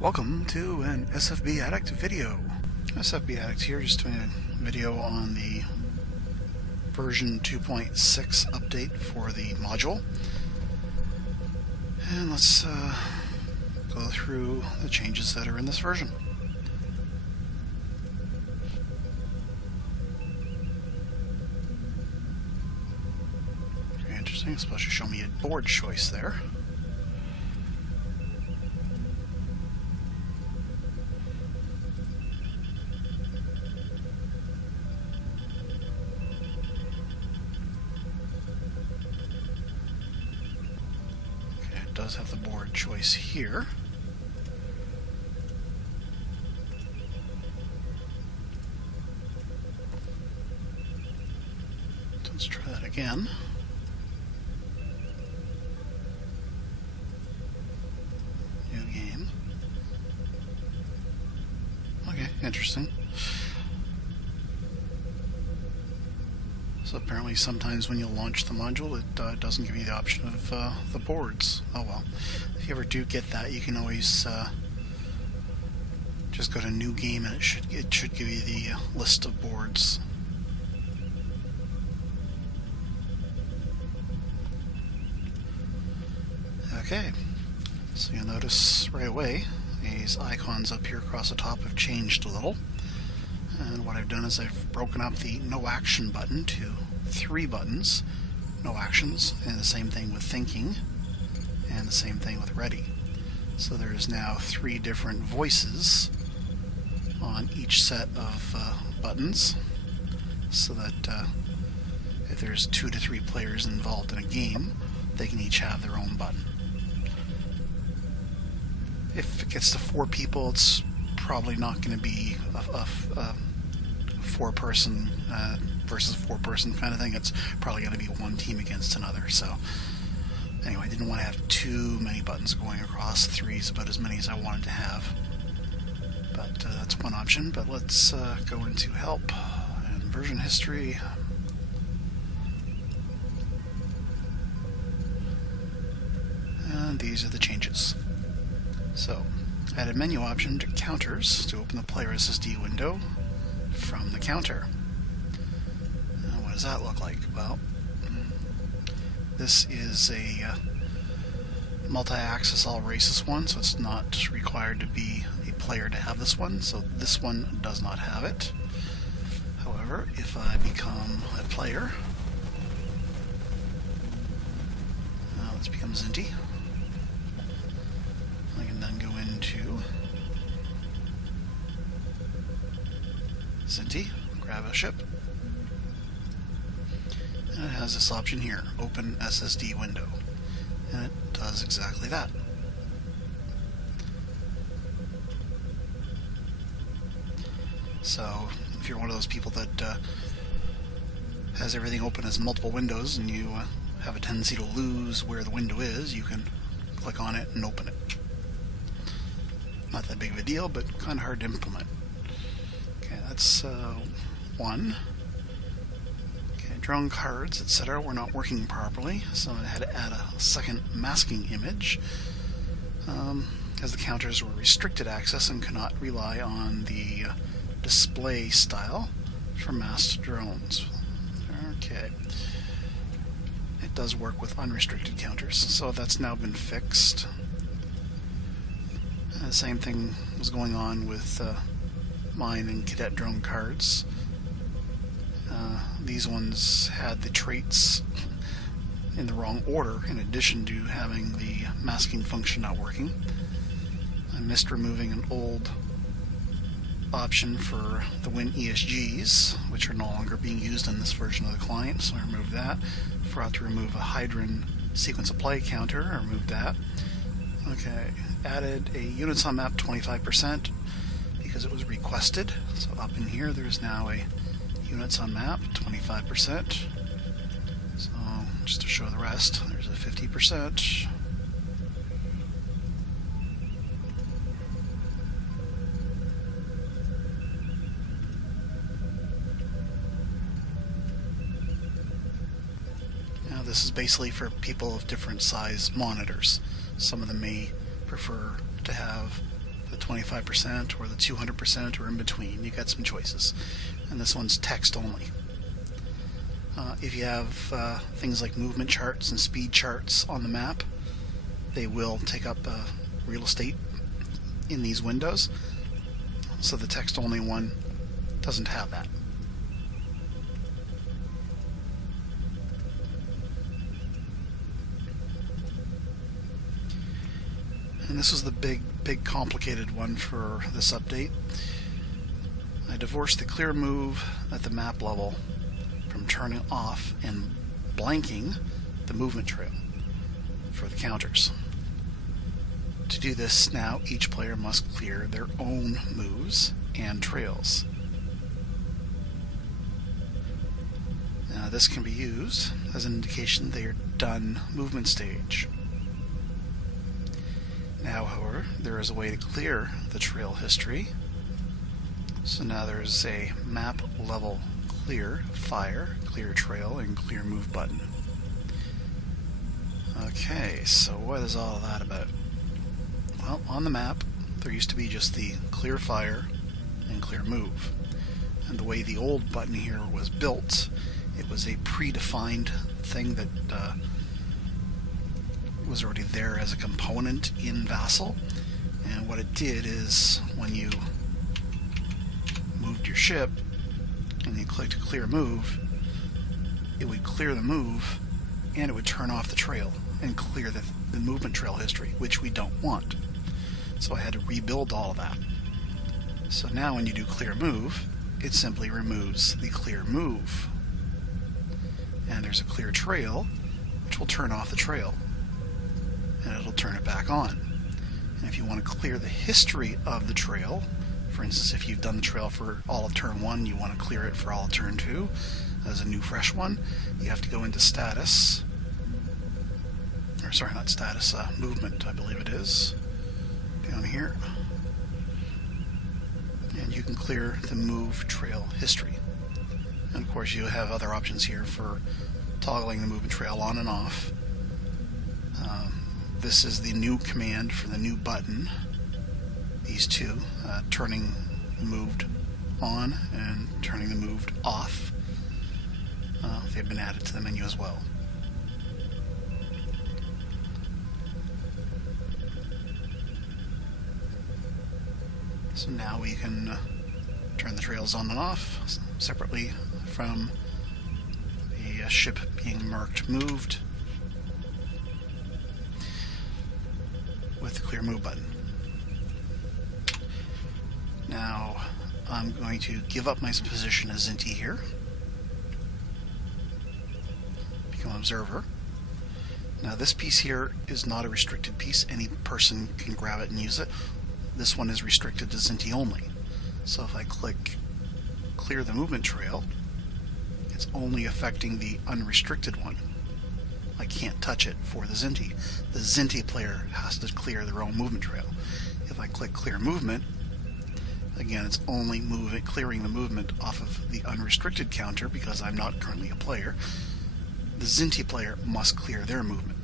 Welcome to an SFB Addict video. SFB Addict here, just doing a video on the version 2.6 update for the module. And let's go through the changes that are in this version. Very interesting, it's supposed to show me a board choice there. Does have the board choice here. Let's try that again. New game. Okay, interesting. So apparently sometimes when you launch the module it doesn't give you the option of the boards. Oh well. If you ever do get that, you can always just go to new game and it should give you the list of boards. Okay, so you'll notice right away these icons up here across the top have changed a little. And what I've done is I've broken up the no action button to 3 buttons, no actions, and the same thing with thinking, and the same thing with ready. So there's now 3 different voices on each set of buttons, so that if there's 2 to 3 players involved in a game, they can each have their own button. If it gets to 4 people, it's probably not going to be a 4-person versus 4-person kind of thing. It's probably going to be one team against another. So anyway, I didn't want to have too many buttons going across. 3 is about as many as I wanted to have. But that's one option. But let's go into help and version history. And these are the changes. So, added menu option to counters to open the player SSD window from the counter. What does that look like? Well, this is a multi-axis all races one, so it's not required to be a player to have this one, so this one does not have it. However, if I become a player, let's become Zinty. I can then go into Zinty, grab a ship, and it has this option here, open SSD window, and it does exactly that. So if you're one of those people that has everything open as multiple windows and you have a tendency to lose where the window is, you can click on it and open it. Not that big of a deal, but kind of hard to implement. Okay, that's one. Okay, drone cards, etc. were not working properly, so I had to add a second masking image, as the counters were restricted access and could not rely on the display style for masked drones. Okay. It does work with unrestricted counters, so that's now been fixed. The same thing was going on with mine and cadet drone cards. These ones had the traits in the wrong order, in addition to having the masking function not working. I missed removing an old option for the Win ESGs, which are no longer being used in this version of the client, so I removed that. Forgot to remove a Hydron sequence of play counter, I removed that. Okay, added a units on map 25% because it was requested. So up in here there's now a units on map 25%. So just to show the rest, there's a 50%. Now this is basically for people of different size monitors. Some of them may prefer to have the 25% or the 200% or in between. You got some choices. And this one's text only. If you have things like movement charts and speed charts on the map, they will take up real estate in these windows. So the text only one doesn't have that. And this is the big complicated one for this update. I divorced the clear move at the map level from turning off and blanking the movement trail for the counters. To do this now, each player must clear their own moves and trails. Now this can be used as an indication they are done movement stage. Now, however, there is a way to clear the trail history. So now there's a map level clear, fire, clear trail, and clear move button. Okay, so what is all of that about? Well, on the map, there used to be just the clear fire and clear move. And the way the old button here was built, it was a predefined thing that was already there as a component in Vassal. And what it did is, when you moved your ship and you clicked clear move, it would clear the move and it would turn off the trail and clear the movement trail history, which we don't want. So I had to rebuild all of that. So now when you do clear move, it simply removes the clear move. And there's a clear trail, which will turn off the trail. And it'll turn it back on. And if you want to clear the history of the trail, for instance, if you've done the trail for all of turn 1, you want to clear it for all of turn 2 as a new fresh one, you have to go into status, or sorry, not status, movement, I believe it is, down here. And you can clear the move trail history. And of course you have other options here for toggling the movement trail on and off. This is the new command for the new button. These two, turning the moved on and turning the moved off. They've been added to the menu as well. So now we can turn the trails on and off separately from the ship being marked moved with the clear move button. Now I'm going to give up my position as Zinti here, become observer. Now this piece here is not a restricted piece. Any person can grab it and use it. This one is restricted to Zinti only. So if I click clear the movement trail, it's only affecting the unrestricted one. I can't touch it for the Zinti. The Zinti player has to clear their own movement trail. If I click clear movement, again, it's only clearing the movement off of the unrestricted counter because I'm not currently a player. The Zinti player must clear their movement.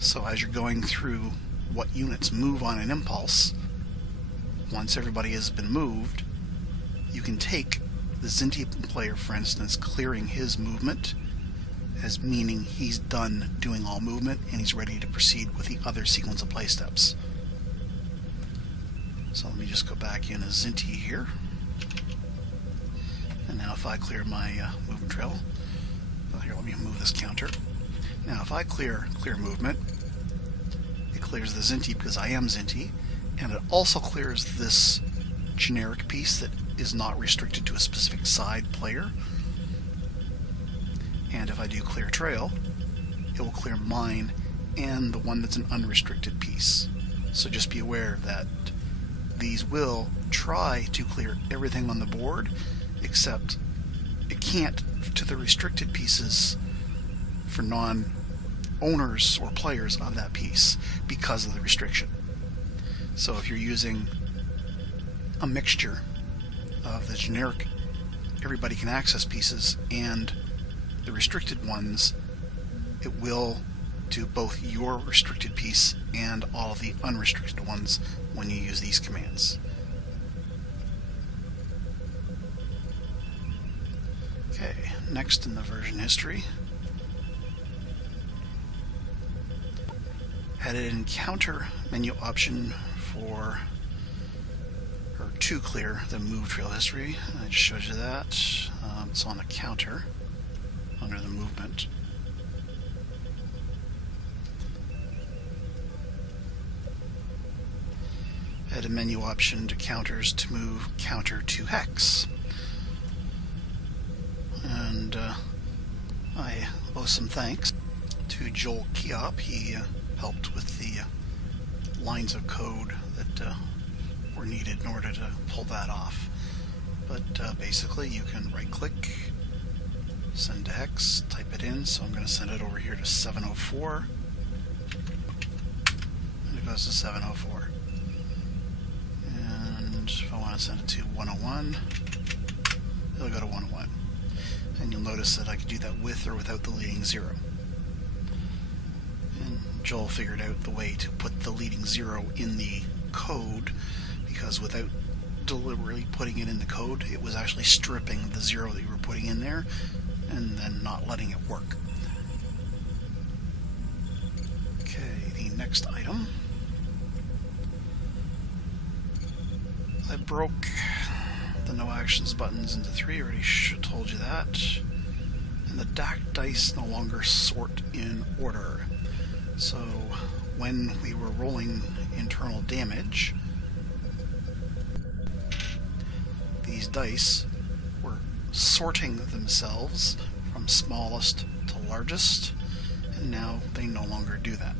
So as you're going through what units move on an impulse, once everybody has been moved, you can take the Zinti player, for instance, clearing his movement as meaning he's done doing all movement and he's ready to proceed with the other sequence of play steps. So let me just go back in as Zinti here. And now if I clear my movement trail, well, here, let me move this counter. Now if I clear movement, it clears the Zinti because I am Zinti, and it also clears this generic piece that is not restricted to a specific side player. And if I do clear trail, it will clear mine and the one that's an unrestricted piece. So just be aware that these will try to clear everything on the board, except it can't to the restricted pieces for non-owners or players of that piece because of the restriction. So if you're using a mixture of the generic everybody can access pieces and the restricted ones, it will to both your restricted piece and all of the unrestricted ones when you use these commands. Okay, next in the version history, added an encounter menu option to clear the move trail history. I just showed you that. It's on the counter under the movement. Add a menu option to counters to move counter to hex. And I owe some thanks to Joel Keop. He helped with the lines of code that were needed in order to pull that off. But basically you can right click, send to hex, type it in, so I'm going to send it over here to 704, and it goes to 704. And if I want to send it to 101, it'll go to 101. And you'll notice that I could do that with or without the leading 0. And Joel figured out the way to put the leading 0 in the code, because without deliberately putting it in the code, it was actually stripping the 0 that you were putting in there and then not letting it work. Okay, the next item. I broke the no actions buttons into 3, already told you that. And the DAC dice no longer sort in order. So when we were rolling internal damage, these dice were sorting themselves from smallest to largest, and now they no longer do that.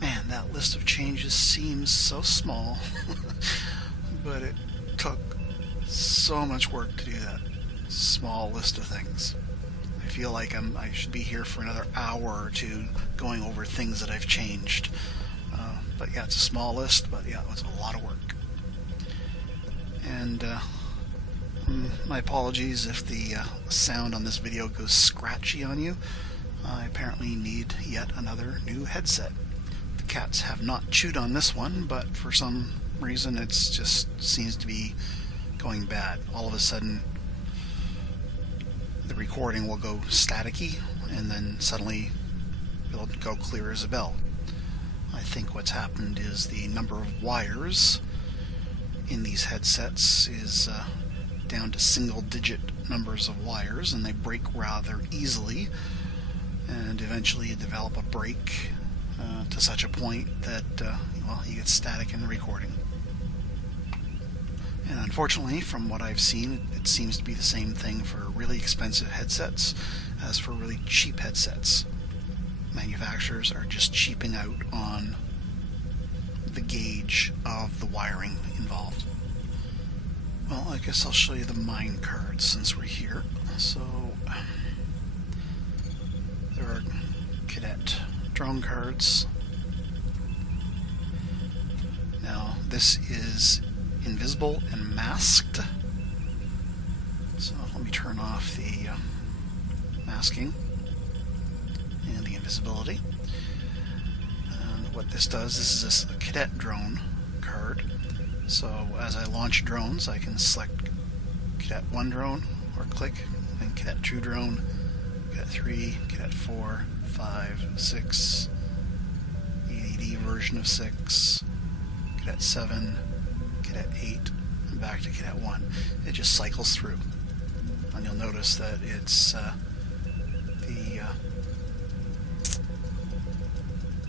Man, that list of changes seems so small, but it took so much work to do that small list of things. I feel like I should be here for another hour or two going over things that I've changed. But yeah, it's a small list, but yeah, it's a lot of work. And my apologies if the sound on this video goes scratchy on you. I apparently need yet another new headset. The cats have not chewed on this one, but for some reason it just seems to be going bad. All of a sudden the recording will go staticky, and then suddenly it'll go clear as a bell. I think what's happened is the number of wires in these headsets is down to single-digit numbers of wires, and they break rather easily, and eventually you develop a break to such a point that well, you get static in the recording. And unfortunately, from what I've seen, it seems to be the same thing for really expensive headsets as for really cheap headsets. Manufacturers are just cheaping out on the gauge of the wiring involved. Well, I guess I'll show you the mine cards since we're here. So there are cadet drone cards. Now this is invisible and masked. So let me turn off the masking and the invisibility. And what this does, this is a cadet drone card. So as I launch drones, I can select Cadet 1 drone, or click, and Cadet 2 drone, Cadet 3, Cadet 4, 5, 6, EDD version of 6, Cadet 7, Cadet 8, and back to Cadet 1. It just cycles through. And you'll notice that it's the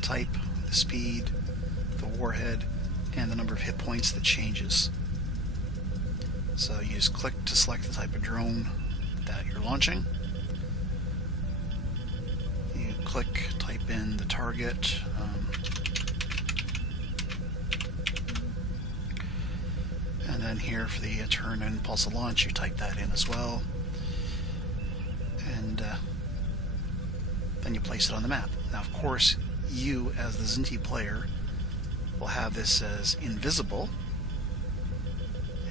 type, the speed, the warhead, and the number of hit points that changes. So you just click to select the type of drone that you're launching. You click, type in the target. And then here for the turn and pulse of launch, you type that in as well. And then you place it on the map. Now, of course, you as the Zinti player will have this as invisible,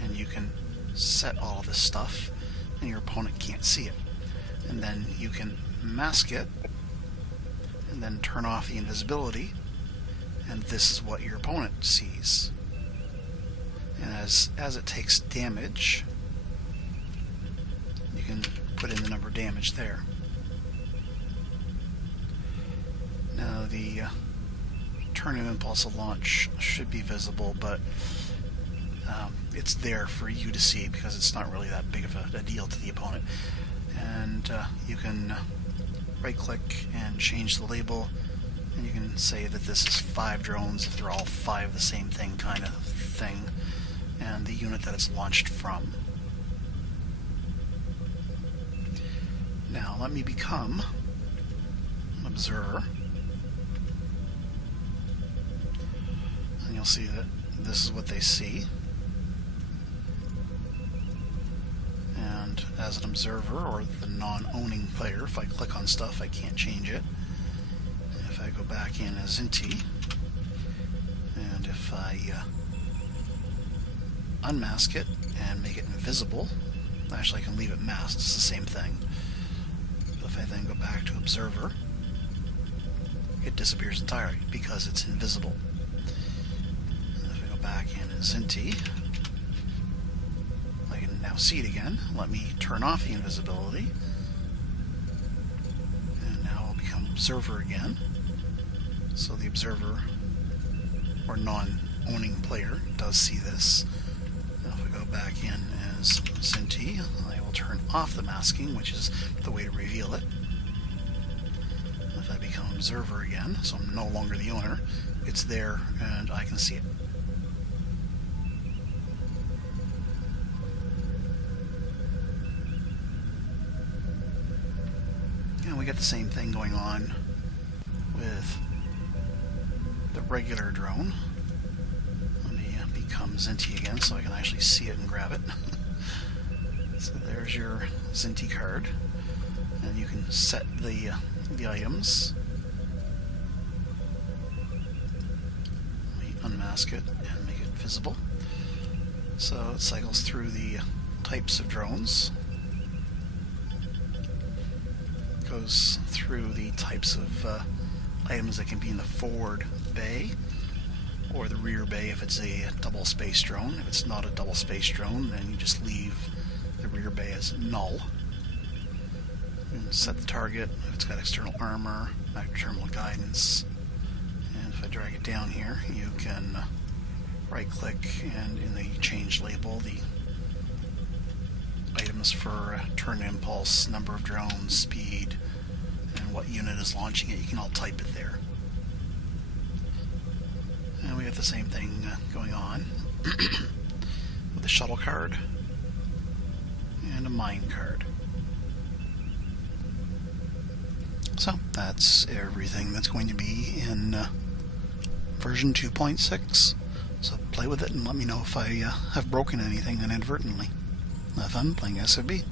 and you can set all of this stuff and your opponent can't see it. And then you can mask it, and then turn off the invisibility, and this is what your opponent sees. And as it takes damage, you can put in the number of damage there. Now the turn of impulse of launch should be visible, but it's there for you to see because it's not really that big of a deal to the opponent. And you can right-click and change the label, and you can say that this is 5 drones if they're all 5 the same thing kind of thing, and the unit that it's launched from. Now let me become an observer, and you'll see that this is what they see. And as an observer, or the non-owning player, if I click on stuff I can't change it. If I go back in as Inti, and if I unmask it and make it invisible, actually I can leave it masked, it's the same thing. But if I then go back to observer, it disappears entirely because it's invisible. And if I go back in as Inti, I can now see it again. Let me turn off the invisibility, and now I'll become observer again. So the observer, or non-owning player, does see this. Now if I go back in as Zinti, I will turn off the masking, which is the way to reveal it. If I become observer again, so I'm no longer the owner, it's there and I can see it. And we get the same thing going on with the regular drone. Let me become Zinti again so I can actually see it and grab it. So there's your Zinti card, and you can set the items. Let me unmask it and make it visible. So it cycles through the types of drones, goes through the types of items that can be in the forward bay or the rear bay if it's a double space drone. If it's not a double space drone, then you just leave the rear bay as null. You can set the target if it's got external armor, terminal guidance, and if I drag it down here, you can right click and in the change label, the items for turn impulse, number of drones, speed, and what unit is launching it, you can all type it there. And we have the same thing going on with a shuttle card and a mine card. So that's everything that's going to be in version 2.6. So play with it and let me know if I have broken anything inadvertently. Have fun playing SFB.